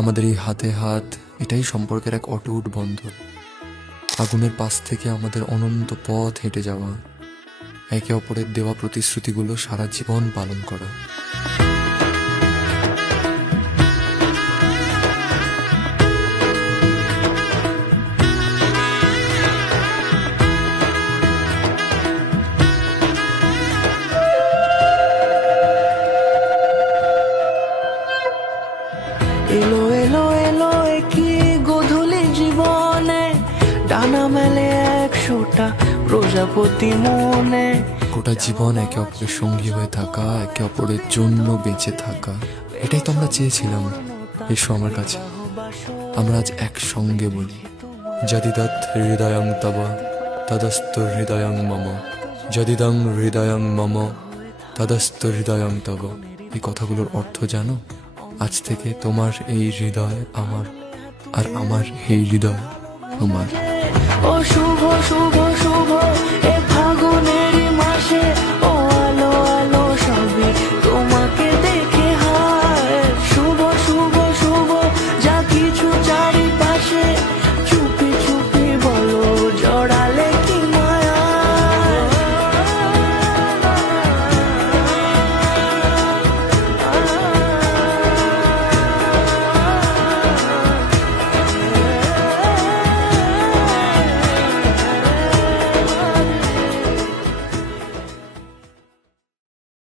আমাদের এই হাতে হাত, এটাই সম্পর্কের এক অটুট বন্ধন। আগুনের পাশ থেকে আমাদের অনন্ত পথ হেঁটে যাওয়া, একে অপরের দেওয়া প্রতিশ্রুতিগুলো সারা জীবন পালন করা। এলো এলো এলো কি গোধূলি জীবনে, ডানা মেলে 100টা প্রজাপতি মনে। গোটা জীবন একে অপরের সঙ্গী হয়ে থাকা, একে অপরের জন্য বেঁচে থাকা, এটাই তো আমরা চেয়েছিলাম। এসো আমার কাছে, আমরা আজ একসঙ্গে বলি, যদিদৎ হৃদয়ং তব তদস্তু হৃদয়ং মম, যদিদং হৃদয়ং মম তদস্তু হৃদয়ং তব। এই কথাগুলোর অর্থ জানো? আজ থেকে তোমার এই হৃদয় আমার, আর আমার এই হৃদয় তোমার। ও শুভ শুভ শুভ এ ফাগুনের মাসে, ও